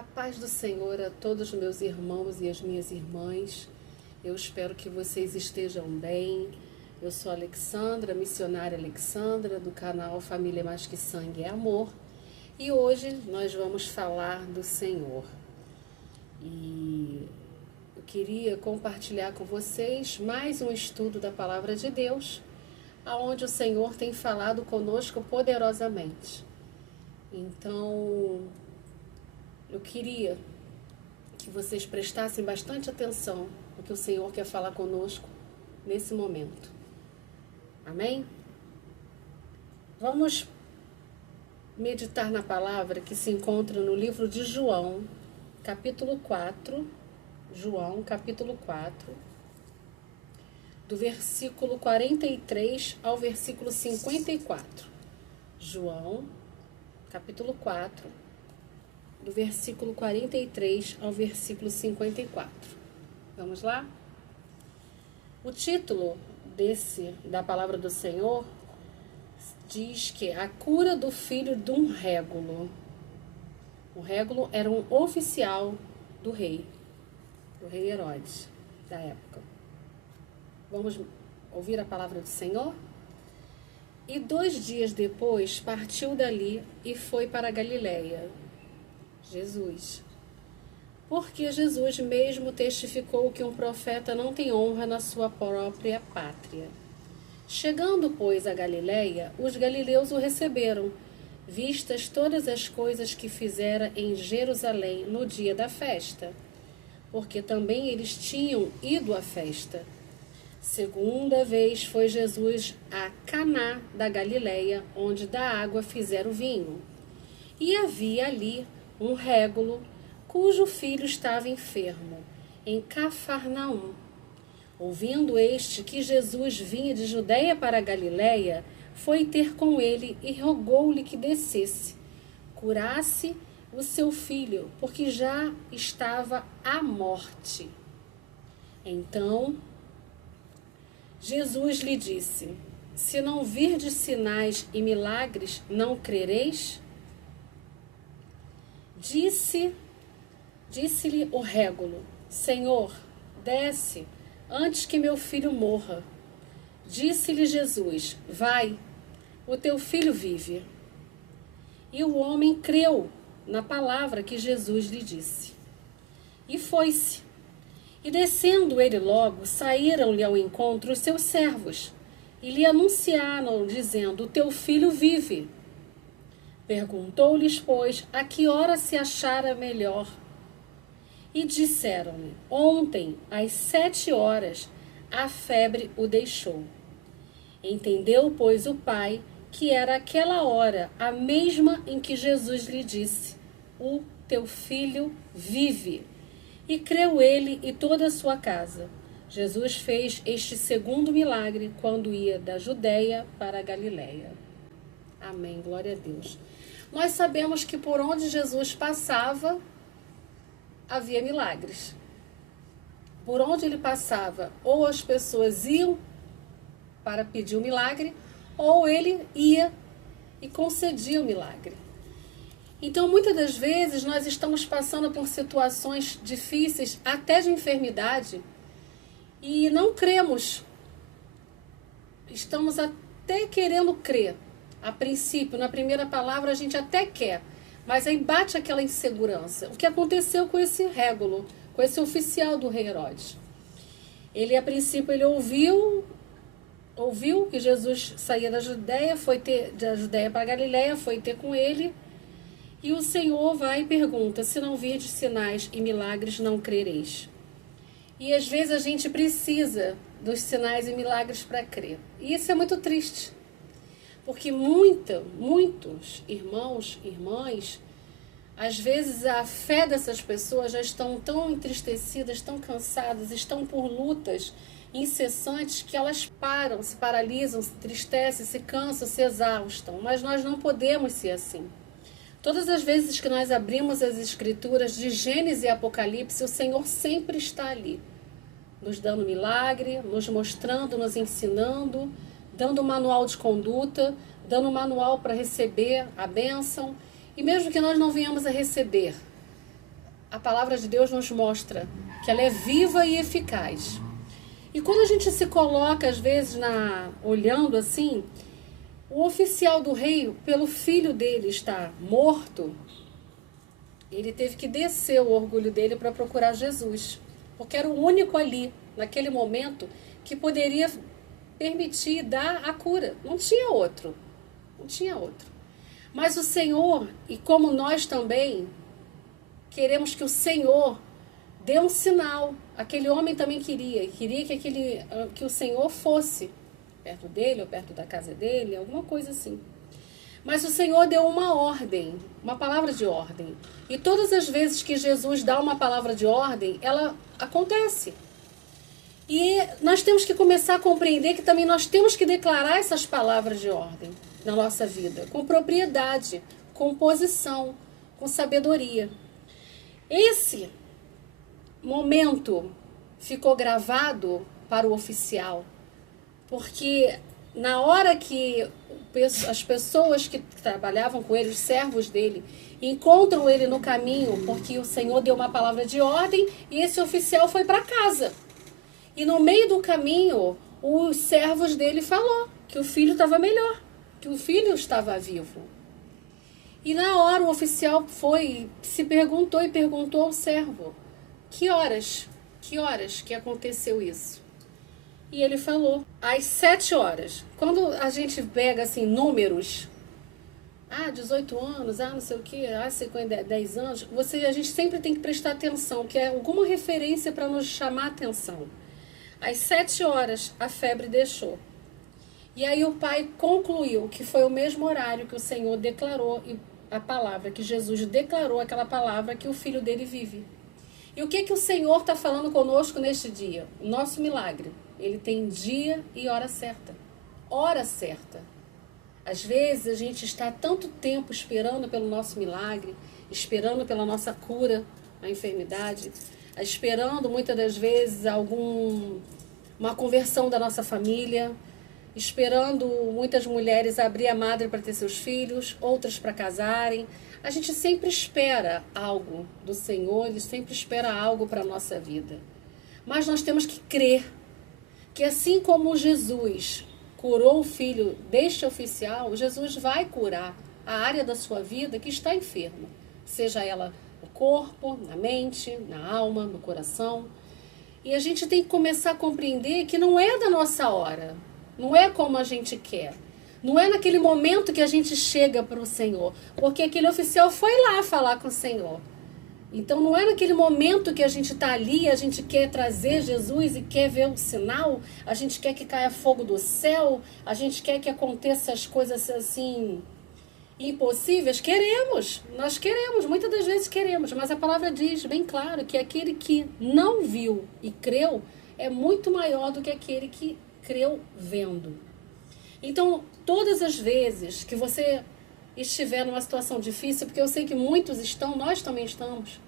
A paz do Senhor a todos os meus irmãos e as minhas irmãs. Eu espero que vocês estejam bem. Eu sou a Alexandra, missionária Alexandra, do canal Família Mais Que Sangue é Amor. E hoje nós vamos falar do Senhor. E eu queria compartilhar com vocês mais um estudo da Palavra de Deus, onde o Senhor tem falado conosco poderosamente. Então, eu queria que vocês prestassem bastante atenção no que o Senhor quer falar conosco nesse momento. Amém? Vamos meditar na palavra que se encontra no livro de João, capítulo 4. João, capítulo 4, do versículo 43 ao versículo 54. João, capítulo 4, do versículo 43 ao versículo 54. Vamos lá? O título da palavra do Senhor diz que a cura do filho de um régulo. O régulo era um oficial do rei Herodes, da época. Vamos ouvir a palavra do Senhor? E 2 dias depois partiu dali e foi para a Galileia. Jesus. Porque Jesus mesmo testificou que um profeta não tem honra na sua própria pátria. Chegando, pois, a Galileia, os galileus o receberam, vistas todas as coisas que fizera em Jerusalém no dia da festa, porque também eles tinham ido à festa. Segunda vez foi Jesus a Caná da Galileia, onde da água fizeram vinho. E havia ali um régulo, cujo filho estava enfermo, em Cafarnaum. Ouvindo este que Jesus vinha de Judeia para a Galileia, foi ter com ele e rogou-lhe que descesse, curasse o seu filho, porque já estava à morte. Então Jesus lhe disse: se não virdes sinais e milagres, não crereis? Disse-lhe o régulo: Senhor, desce, antes que meu filho morra. Disse-lhe Jesus: vai, o teu filho vive. E o homem creu na palavra que Jesus lhe disse. E foi-se. E descendo ele logo, saíram-lhe ao encontro os seus servos, e lhe anunciaram, dizendo: o teu filho vive. Perguntou-lhes, pois, a que hora se achara melhor. E disseram-lhe: ontem, às 7 horas, a febre o deixou. Entendeu, pois, o pai que era aquela hora a mesma em que Jesus lhe disse: o teu filho vive. E creu ele e toda a sua casa. Jesus fez este segundo milagre quando ia da Judeia para a Galileia. Amém, glória a Deus. Nós sabemos que por onde Jesus passava, havia milagres. Por onde ele passava, ou as pessoas iam para pedir o milagre, ou ele ia e concedia o milagre. Então, muitas das vezes, nós estamos passando por situações difíceis, até de enfermidade, e não cremos. Estamos até querendo crer. A princípio, na primeira palavra, a gente até quer, mas aí bate aquela insegurança. O que aconteceu com esse régulo, com esse oficial do rei Herodes? Ele, a princípio, ele ouviu que Jesus saía da Judeia, da Judeia para a Galileia, foi ter com ele. E o Senhor vai e pergunta: se não virdes sinais e milagres, não crereis. E às vezes a gente precisa dos sinais e milagres para crer. E isso é muito triste. Porque muitos irmãos, irmãs, às vezes a fé dessas pessoas já estão tão entristecidas, tão cansadas, estão por lutas incessantes que elas param, se paralisam, se entristecem, se cansam, se exaustam. Mas nós não podemos ser assim. Todas as vezes que nós abrimos as escrituras de Gênesis e Apocalipse, o Senhor sempre está ali, nos dando milagre, nos mostrando, nos ensinando, dando um manual de conduta, dando um manual para receber a bênção. E mesmo que nós não venhamos a receber, a palavra de Deus nos mostra que ela é viva e eficaz. E quando a gente se coloca, às vezes, olhando assim, o oficial do rei, pelo filho dele estar morto, ele teve que descer o orgulho dele para procurar Jesus. Porque era o único ali, naquele momento, que poderia permitir dar a cura. Não tinha outro. Não tinha outro. Mas o Senhor, e como nós também, queremos que o Senhor dê um sinal. Aquele homem também queria que o Senhor fosse perto dele ou perto da casa dele, alguma coisa assim. Mas o Senhor deu uma ordem, uma palavra de ordem. E todas as vezes que Jesus dá uma palavra de ordem, ela acontece. E nós temos que começar a compreender que também nós temos que declarar essas palavras de ordem na nossa vida, com propriedade, com posição, com sabedoria. Esse momento ficou gravado para o oficial, porque na hora que as pessoas que trabalhavam com ele, os servos dele, encontram ele no caminho, porque o Senhor deu uma palavra de ordem, e esse oficial foi para casa. E no meio do caminho, os servos dele falou que o filho estava melhor, que o filho estava vivo. E na hora o oficial perguntou ao servo, que horas que aconteceu isso? E ele falou, às 7 horas. Quando a gente pega assim números, 18 anos, não sei o que, 10 anos, a gente sempre tem que prestar atenção, que é alguma referência para nos chamar a atenção. Às 7 horas a febre deixou. E aí o pai concluiu que foi o mesmo horário que o Senhor declarou, a palavra, que Jesus declarou aquela palavra, que o filho dele vive. E o que o Senhor está falando conosco neste dia? O nosso milagre. Ele tem dia e hora certa. Hora certa. Às vezes a gente está tanto tempo esperando pelo nosso milagre, esperando pela nossa cura, a enfermidade, esperando muitas das vezes uma conversão da nossa família, esperando muitas mulheres abrir a madre para ter seus filhos, outras para casarem. A gente sempre espera algo do Senhor, Ele sempre espera algo para a nossa vida. Mas nós temos que crer que assim como Jesus curou o filho deste oficial, Jesus vai curar a área da sua vida que está enferma, seja ela no corpo, na mente, na alma, no coração. E a gente tem que começar a compreender que não é da nossa hora, não é como a gente quer. Não é naquele momento que a gente chega para o Senhor, porque aquele oficial foi lá falar com o Senhor. Então não é naquele momento que a gente está ali, a gente quer trazer Jesus e quer ver o sinal, a gente quer que caia fogo do céu, a gente quer que aconteça as coisas assim impossíveis. Nós queremos, muitas das vezes queremos, mas a palavra diz bem claro que aquele que não viu e creu é muito maior do que aquele que creu vendo. Então, todas as vezes que você estiver numa situação difícil, porque eu sei que muitos estão, nós também estamos,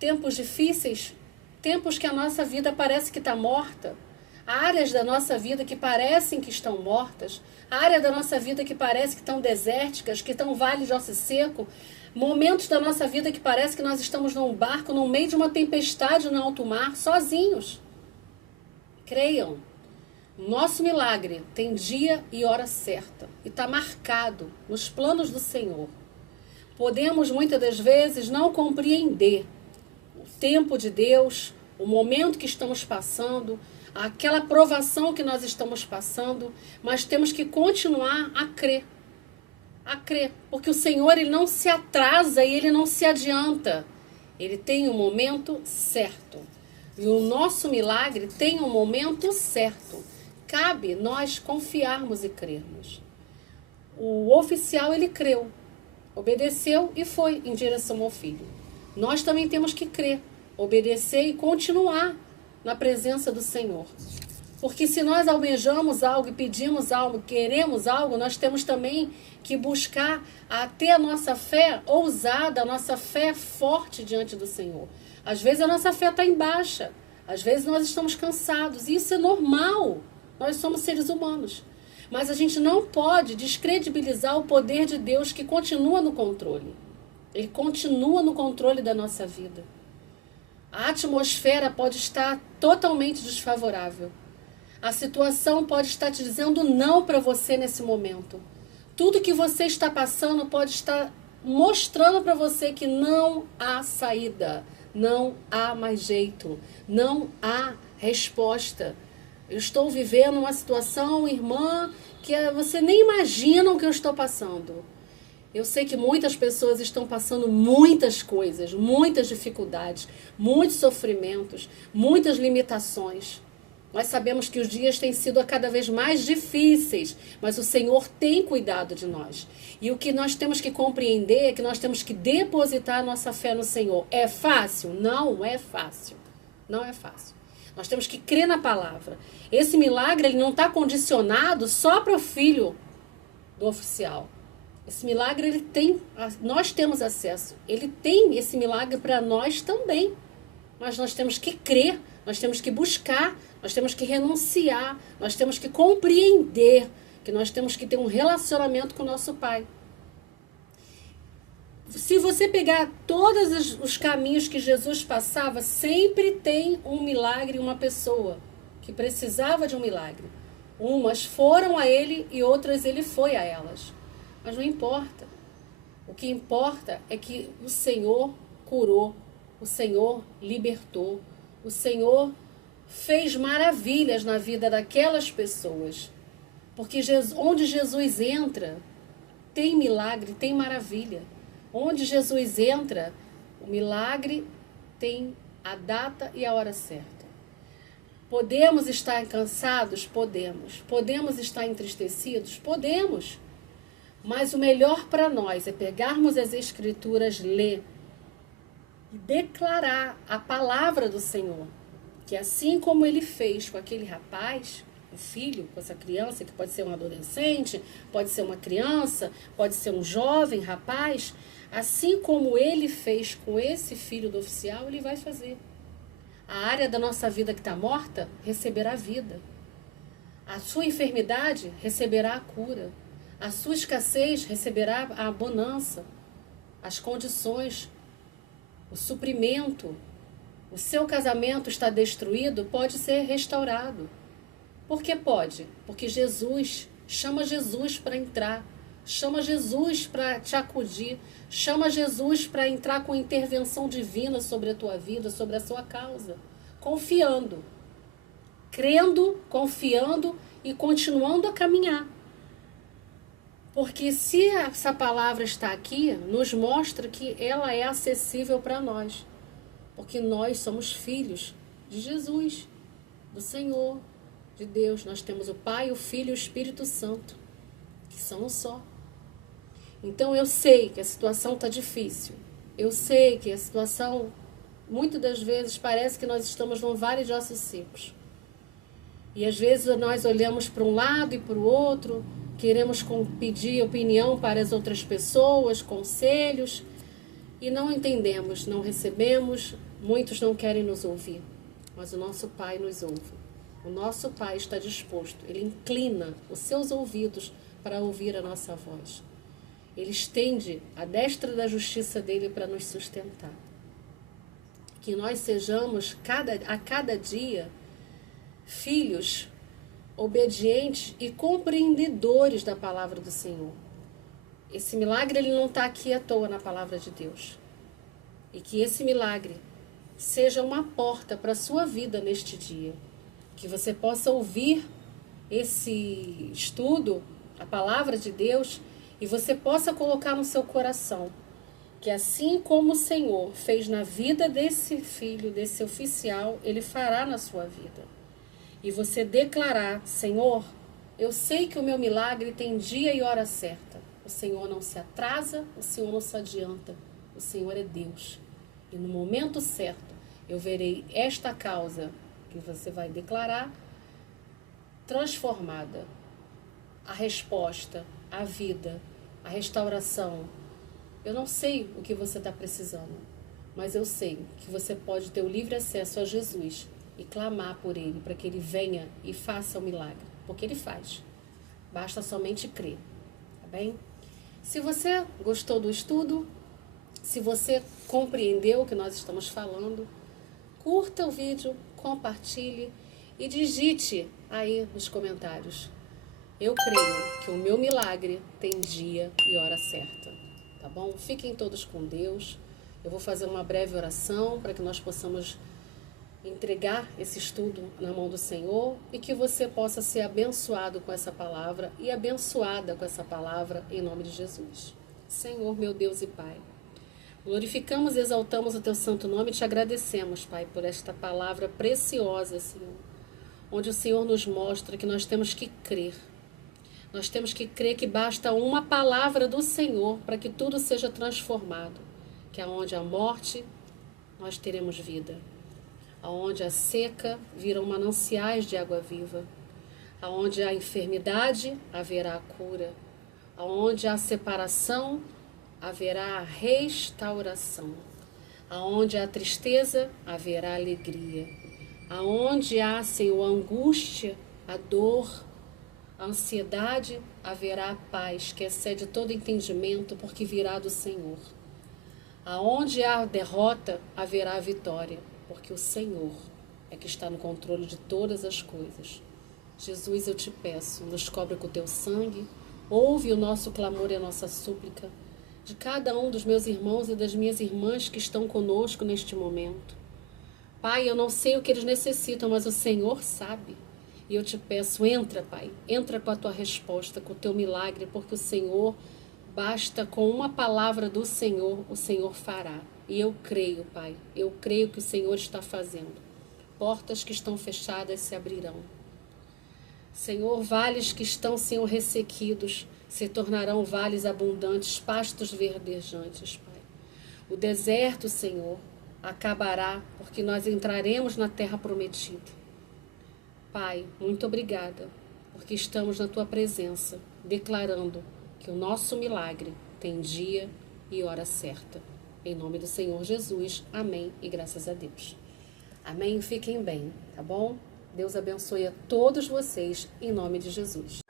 tempos difíceis, tempos que a nossa vida parece que está morta, áreas da nossa vida que parecem que estão mortas, área da nossa vida que parece que estão desérticas, que estão vale de ossos seco, momentos da nossa vida que parece que nós estamos num barco, no meio de uma tempestade no alto mar, sozinhos. Creiam. Nosso milagre tem dia e hora certa e está marcado nos planos do Senhor. Podemos muitas das vezes não compreender o tempo de Deus, o momento que estamos passando, aquela provação que nós estamos passando, mas temos que continuar a crer, porque o Senhor ele não se atrasa e ele não se adianta, ele tem um momento certo e o nosso milagre tem um momento certo. Cabe nós confiarmos e crermos. O oficial, ele creu, obedeceu e foi em direção ao filho. Nós também temos que crer, obedecer e continuar na presença do Senhor. Porque se nós almejamos algo e pedimos algo, queremos algo, nós temos também que buscar ter a nossa fé ousada, a nossa fé forte diante do Senhor. Às vezes a nossa fé está em baixa, às vezes nós estamos cansados, e isso é normal. Nós somos seres humanos, mas a gente não pode descredibilizar o poder de Deus que continua no controle. Ele continua no controle da nossa vida. A atmosfera pode estar totalmente desfavorável. A situação pode estar te dizendo não para você nesse momento. Tudo que você está passando pode estar mostrando para você que não há saída, não há mais jeito, não há resposta. Eu estou vivendo uma situação, irmã, que você nem imagina o que eu estou passando. Eu sei que muitas pessoas estão passando muitas coisas, muitas dificuldades, muitos sofrimentos, muitas limitações. Nós sabemos que os dias têm sido cada vez mais difíceis, mas o Senhor tem cuidado de nós. E o que nós temos que compreender é que nós temos que depositar a nossa fé no Senhor. É fácil? Não é fácil. Não é fácil. Nós temos que crer na palavra. Esse milagre ele não está condicionado só para o filho do oficial. Esse milagre nós temos acesso. Ele tem esse milagre para nós também. Mas nós temos que crer, nós temos que buscar, nós temos que renunciar, nós temos que compreender que nós temos que ter um relacionamento com o nosso Pai. Se você pegar todos os caminhos que Jesus passava, sempre tem um milagre, uma pessoa que precisava de um milagre. Umas foram a ele e outras ele foi a elas. Mas não importa. O que importa é que o Senhor curou, o Senhor libertou, o Senhor fez maravilhas na vida daquelas pessoas. Porque onde Jesus entra, tem milagre, tem maravilha. Onde Jesus entra, o milagre tem a data e a hora certa. Podemos estar cansados? Podemos. Podemos estar entristecidos? Podemos. Mas o melhor para nós é pegarmos as Escrituras, ler e declarar a palavra do Senhor. Que assim como ele fez com aquele rapaz, o filho, com essa criança, que pode ser um adolescente, pode ser uma criança, pode ser um jovem rapaz, assim como ele fez com esse filho do oficial, ele vai fazer. A área da nossa vida que está morta receberá vida. A sua enfermidade receberá a cura. A sua escassez receberá a bonança. As condições, o suprimento. O seu casamento está destruído, pode ser restaurado. Por que pode? Porque chama Jesus para entrar. Chama Jesus para te acudir. Chama Jesus para entrar com intervenção divina sobre a tua vida, sobre a sua causa. Confiando. Crendo, confiando e continuando a caminhar. Porque se essa palavra está aqui, nos mostra que ela é acessível para nós. Porque nós somos filhos de Jesus, do Senhor, de Deus. Nós temos o Pai, o Filho e o Espírito Santo, que são um só. Então eu sei que a situação está difícil. Eu sei que a situação, muitas das vezes, parece que nós estamos num vale de ossos secos. E às vezes nós olhamos para um lado e para o outro, queremos pedir opinião para as outras pessoas, conselhos, e não entendemos, não recebemos, muitos não querem nos ouvir. Mas o nosso Pai nos ouve. O nosso Pai está disposto, ele inclina os seus ouvidos para ouvir a nossa voz. Ele estende a destra da justiça dele para nos sustentar. Que nós sejamos, a cada dia, filhos obedientes e compreendedores da palavra do Senhor. Esse milagre ele não está aqui à toa na palavra de Deus. E que esse milagre seja uma porta para a sua vida neste dia. Que você possa ouvir esse estudo, a palavra de Deus, e você possa colocar no seu coração que assim como o Senhor fez na vida desse filho, desse oficial, ele fará na sua vida. E você declarar: Senhor, eu sei que o meu milagre tem dia e hora certa. O Senhor não se atrasa, o Senhor não se adianta. O Senhor é Deus. E no momento certo, eu verei esta causa que você vai declarar transformada. A resposta, a vida, a restauração. Eu não sei o que você está precisando, mas eu sei que você pode ter o livre acesso a Jesus e clamar por Ele, para que Ele venha e faça o milagre, porque Ele faz. Basta somente crer, tá bem? Se você gostou do estudo, Se você compreendeu o que nós estamos falando, curta o vídeo, compartilhe e digite aí nos comentários: eu creio que o meu milagre tem dia e hora certa. Tá bom? Fiquem todos com Deus. Eu vou fazer uma breve oração para que nós possamos entregar esse estudo na mão do Senhor e que você possa ser abençoado com essa palavra e abençoada com essa palavra em nome de Jesus. Senhor, meu Deus e Pai, glorificamos e exaltamos o Teu santo nome e te agradecemos, Pai, por esta palavra preciosa, Senhor, onde o Senhor nos mostra que nós temos que crer. Nós temos que crer que basta uma palavra do Senhor para que tudo seja transformado, que aonde há morte, nós teremos vida. Aonde a seca virão mananciais de água viva, aonde há enfermidade, haverá a cura, aonde há separação, haverá a restauração, aonde há tristeza, haverá alegria, aonde há, Senhor, a angústia, a dor, a ansiedade, haverá a paz, que excede todo entendimento, porque virá do Senhor. Aonde há derrota, haverá a vitória, porque o Senhor é que está no controle de todas as coisas. Jesus, eu te peço, nos cobre com o teu sangue, ouve o nosso clamor e a nossa súplica, de cada um dos meus irmãos e das minhas irmãs que estão conosco neste momento. Pai, eu não sei o que eles necessitam, mas o Senhor sabe. E eu te peço, entra, Pai, entra com a tua resposta, com o teu milagre, porque o Senhor, basta com uma palavra do Senhor, o Senhor fará. E eu creio, Pai, eu creio que o Senhor está fazendo. Portas que estão fechadas se abrirão. Senhor, vales que estão, Senhor, ressequidos, se tornarão vales abundantes, pastos verdejantes, Pai. O deserto, Senhor, acabará, porque nós entraremos na terra prometida. Pai, muito obrigada, porque estamos na Tua presença, declarando que o nosso milagre tem dia e hora certa. Em nome do Senhor Jesus, amém e graças a Deus. Amém, fiquem bem, tá bom? Deus abençoe a todos vocês, em nome de Jesus.